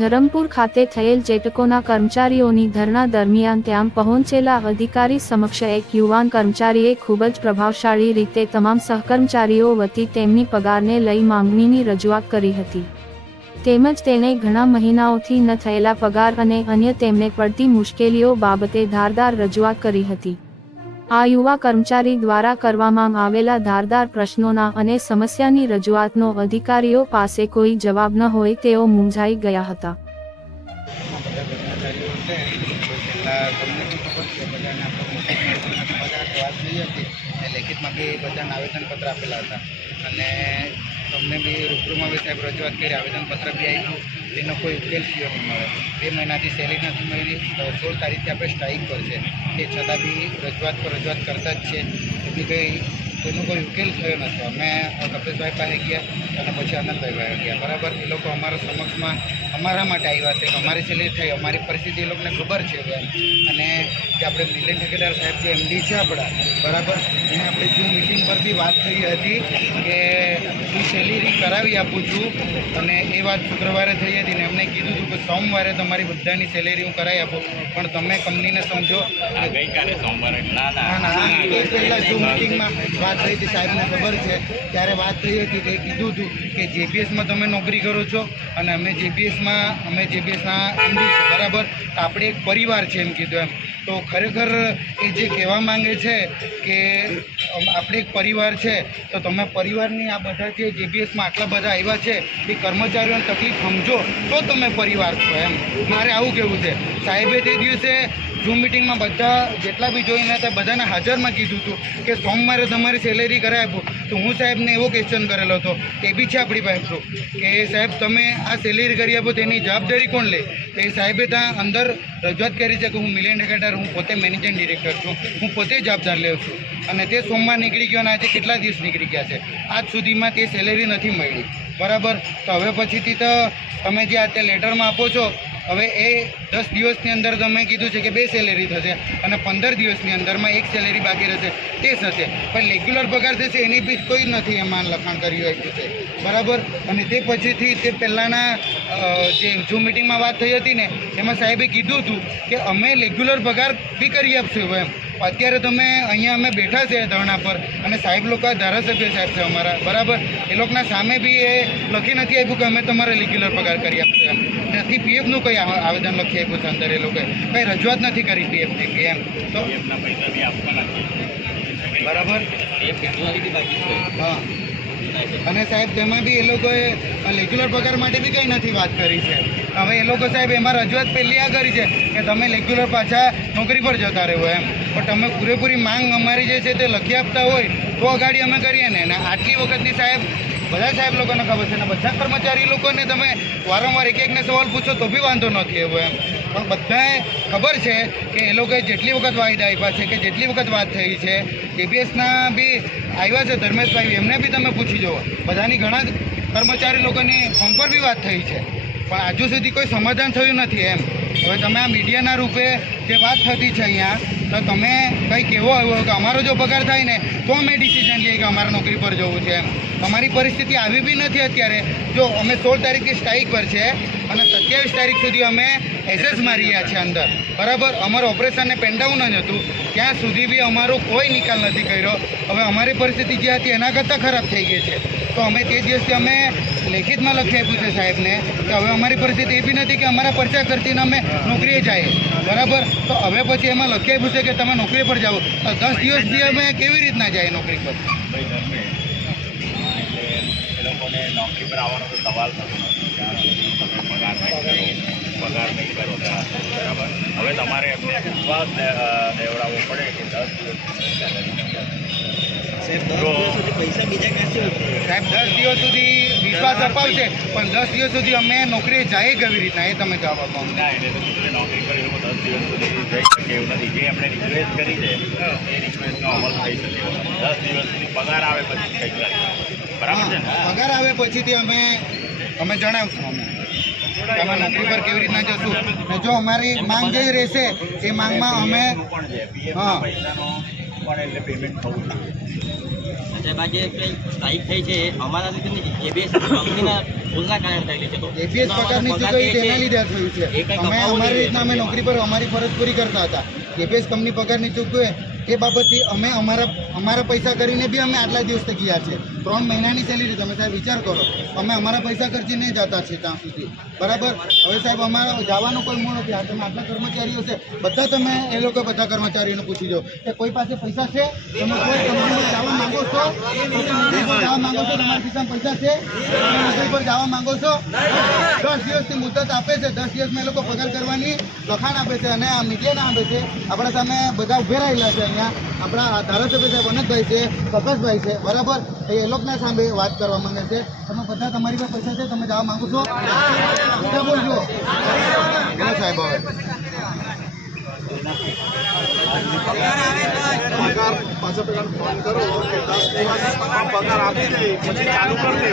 ધરમપુર ખાતે થયેલ જેટકોના કર્મચારીઓની ધરણા દરમિયાન ત્યાં પહોંચેલા અધિકારી સમક્ષ એક યુવાન કર્મચારીએ ખૂબ જ પ્રભાવશાળી રીતે તમામ સહકર્મચારીઓ વતી તેમની પગારને લઈ માંગણીની રજૂઆત કરી હતી. તેમજ તેણે ઘણા મહિનાઓથી ન થયેલા પગાર અને અન્ય તેમને પડતી મુશ્કેલીઓ બાબતે ધારદાર રજૂઆત કરી હતી. આ યુવા કર્મચારી દ્વારા કરવામાં આવેલા ધારદાર પ્રશ્નોના અને સમસ્યાની રજૂઆતનો અધિકારીઓ પાસે કોઈ જવાબ ન હોય તેઓ મૂંઝાઈ ગયા હતા. અને તમને બી રૂબરૂમાં બી સાહેબ રજૂઆત કરી, આવેદનપત્ર બી આપ્યું. એનો કોઈ ઉકેલ થયો નહીં મળે. બે મહિનાથી સેલેરી નથી મળી. સોળ તારીખથી આપણે સ્ટ્રાઇક પર છે. છતાં બી રજૂઆત પર રજૂઆત કરતા જ છે. એની કંઈ તેનો કોઈ ઉકેલ થયો નથી. અમે કપિલભાઈ પાસે ગયા અને પછી આનંદભાઈ પાસે ગયા. બરાબર? એ લોકો અમારા સમક્ષમાં અમારા માટે આવ્યા છે, અમારી સેલેરી થઈ, અમારી પરિસ્થિતિ એ લોકોને ખબર છે અને જે આપણે મિલિયન ઠેકેદાર સાહેબ જે એમડી છે આપણા, બરાબર? એને આપણે જો મિટિંગ પર બી વાત થઈ હતી કે હું સેલેરી કરાવી આપું છું અને એ વાત શુક્રવારે થઈ હતી ને એમને કીધું સોમવારે તમારી બધાની સેલેરી હું કરાવી આપું. પણ તમે કંપનીને સમજો. ગઈકાલે સોમવારે. ના ના. પહેલાં ઝૂમ મિટિંગમાં વાત થઈ હતી સાહેબને ખબર છે. ત્યારે વાત થઈ હતી કે કીધું હતું કે જેપીએસમાં તમે નોકરી કરો છો અને અમે જેપીએસમાં અમે જેપીએસના એમડી છે બરાબર? આપણે એક પરિવાર છે એમ કીધું એમ. તો ખરેખર એ જે કહેવા માંગે છે કે આપણે એક પરિવાર છે, તો તમે પરિવારની આ બધા જે જેપીએસમાં આટલા બધા આવ્યા છે એ કર્મચારીઓને તકલીફ સમજો, તો તમે પરિવાર છો એમ. મારે આવું કહેવું છે. સાહેબે તે દિવસે ઝૂમ મિટિંગમાં બધા જેટલા બી જોઈને હતા, બધાને હાજરમાં કીધું હતું કે સોમવારે તમારી સેલેરી કરાવી આપો. તો હું સાહેબને એવો ક્વેશ્ચન કરેલો હતો. એ બી છે આપણી પાસે proof કે સાહેબ, તમે આ સેલેરી કરી આપો તેની જવાબદારી કોણ લે? તો એ સાહેબે ત્યાં અંદર રજૂઆત કરી છે કે હું મિલિયન ઠેકેદાર હું પોતે મેનેજિંગ ડિરેક્ટર છું. હું પોતે જવાબદાર લેવું છું. અને તે સોમવાર નીકળી ગયો અને આજે કેટલા દિવસ નીકળી ગયા છે? આજ સુધીમાં તે સેલેરી નથી મળી. બરાબર? તો હવે પછીથી તો તમે જે આ તે લેટરમાં આપો છો હવે એ દસ દિવસની અંદર તમે કીધું છે કે બે સેલેરી થશે અને પંદર દિવસની અંદરમાં એક સેલેરી બાકી રહેશે. તે થશે. પણ રેગ્યુલર પગાર થશે એની બી કોઈ નથી એમાં લખાણ કર્યું આપ્યું છે. બરાબર? અને તે પછીથી તે પહેલાંના જે ઝૂમ મિટિંગમાં વાત થઈ હતી ને, એમાં સાહેબે કીધું હતું કે અમે રેગ્યુલર પગાર બી કરી આપશું એમ. અત્યારે તમે અહીંયા અમે બેઠા છે ધરણા પર અને સાહેબ લોકો ધારાસભ્ય સાહેબ છે અમારા. બરાબર? એ લોકોના સામે બી એ લખી નથી આપ્યું કે અમે તમારે રેગ્યુલર પગાર કરી આપશું એમ. નથી પીએફનું કંઈ આવેદન લખી આપ્યું છે અંદર એ લોકોએ? કંઈ રજૂઆત નથી કરી પીએફની એમ? તો બરાબર? હા. અને સાહેબ તેમાં બી એ લોકોએ રેગ્યુલર પગાર માટે બી કંઈ નથી વાત કરી છે. હવે એ લોકો સાહેબ એમાં રજૂઆત પહેલી આ કરી છે કે તમે રેગ્યુલર પાછા નોકરી પર જતા રહો એમ. પણ તમે પૂરેપૂરી માંગ અમારી જે છે તે લખી આપતા હોય તો અગાડી અમે કરીએ ને. આટલી વખતની સાહેબ બધા સાહેબ લોકોને ખબર છે ને બધા કર્મચારી લોકોને તમે વારંવાર એક એકને સવાલ પૂછો તો બી વાંધો નથી એવો એમ. પણ બધાએ ખબર છે કે એ લોકોએ જેટલી વખત વાયદા આપ્યા છે કે જેટલી વખત વાત થઈ છે એબીએસના બી આવ્યા છે, ધર્મેશભાઈ, એમને બી તમે પૂછી જુઓ. બધાની ઘણા કર્મચારી લોકોની ફોન પર બી વાત થઈ છે. પણ હજુ સુધી કોઈ સમાધાન થયું નથી એમ. હવે તમે આ મીડિયાના રૂપે જે વાત થતી છે અહીંયા, તો તમે કંઈક એવો આવ્યો કે અમારો જો પગાર થાય ને, તો અમે ડિસિઝન લઈએ કે અમારે નોકરી પર જવું છે એમ. અમારી પરિસ્થિતિ આવી બી નથી અત્યારે. જો અમે સોળ તારીખથી સ્ટ્રાઇક પર છે અને સત્યાવીસ તારીખ સુધી અમે એસેસ મારી રહ્યા છે અંદર. બરાબર? અમારું ઓપરેશનને પેન્ડાઉન જ હતું. ત્યાં સુધી બી અમારો કોઈ નિકાલ નથી કર્યો. હવે અમારી પરિસ્થિતિ જે હતી એના કરતાં ખરાબ થઈ ગઈ છે. તો અમે તે દિવસથી અમે લેખિતમાં લખી આપ્યું છે સાહેબને કે હવે અમારી પરિસ્થિતિ એ બી નથી કે અમારા પરચા ખર્ચીને અમે નોકરીએ જાય. બરાબર? તો હવે પછી એમાં લખી આપ્યું છે કે તમે નોકરી પર જાઓ. તો દસ દિવસ બી અમે કેવી રીતના જાય નોકરી પર? નોકરી પર આવવાનો સવાલ થતો પગાર નહીં કરો. બરાબર? હવે તમારે એમને વિશ્વાસ દેવડાવવો પડે કે દસ દિવસ સાહેબ દસ દિવસ સુધી વિશ્વાસ અપાવશે પણ દસ દિવસ સુધી અમે નોકરી જાય કેવી રીતના એ તમે જવાબ આપો અમને. ના એટલે તો કીધું ને, નોકરી કરી દસ દિવસ સુધી જઈ શકે એવું નથી. જે એમણે રિક્વેસ્ટ કરી છે એ રિક્વેસ્ટનો અમલ થઈ શકે દસ દિવસ સુધી પગાર આવે પછી કંઈક બરાબર છે પગાર આવે પછીથી અમે અમે જણાવશું અમે. તમે નોકરી પર કેવી રીતના જશું? જો અમારી માંગ જે રહેશે એ માંગમાં અમે હા. પ્રમાણે એટલે પેમેન્ટ થવું જોઈએ સાહેબ આજે સ્ટ્રાઇક થઈ છે. અમારા લીધે નહીં એબીએસ કંપનીના ભૂલના કારણે થયેલી છે. તો એપીએસ પગાર નીચે તેના લીધે થયું છે. અમે અમારી રીતના અમે નોકરી પર અમારી ફરજ પૂરી કરતા હતા. એપીએસ કંપની પગાર નીચે ગયો એ બાબતથી અમે અમારા અમારા પૈસા કરીને બી અમે આટલા દિવસથી ગયા છે. ત્રણ મહિનાની સેલેરી તમે સાહેબ વિચાર કરો. અમે અમારા પૈસા ખર્ચીને જતા છીએ ત્યાં સુધી. બરાબર? હવે સાહેબ અમારા જવાનો કોઈ મૂળ નથી. આ તમે આટલા કર્મચારીઓ છે, બધા તમે એ લોકો બધા કર્મચારીઓને પૂછી દો કે કોઈ પાસે પૈસા છે? તમે કોઈ કંપનીમાં જવા માંગો છો? જવા માંગો છો? તમારા ખિસ્સામાં પૈસા છે? તમે પર જવા માંગો છો? દસ દિવસની મુદત આપે છે. દસ દિવસમાં એ લોકો પગાર કરવાની લખાણ આપે છે અને આ મીડિયાને આપે છે. આપણા સામે બધા ઉભે રહેલા છે અહીંયા. આપણા ધારાસભ્ય સાહેબ અનંતભાઈ છે, પ્રકાશભાઈ છે, બરાબર? એ લોકના સામે વાત કરવા માંગે છે. તમે બધા તમારી પાસે પૈસા છે, તમે જવા માંગો છો? બધા બોલજો. સાહેબ, હવે. પગાર, પાછો ફોન કરો. કે દસ દિવસ પગાર આપી દે, પછી ચાલુ કરી દે.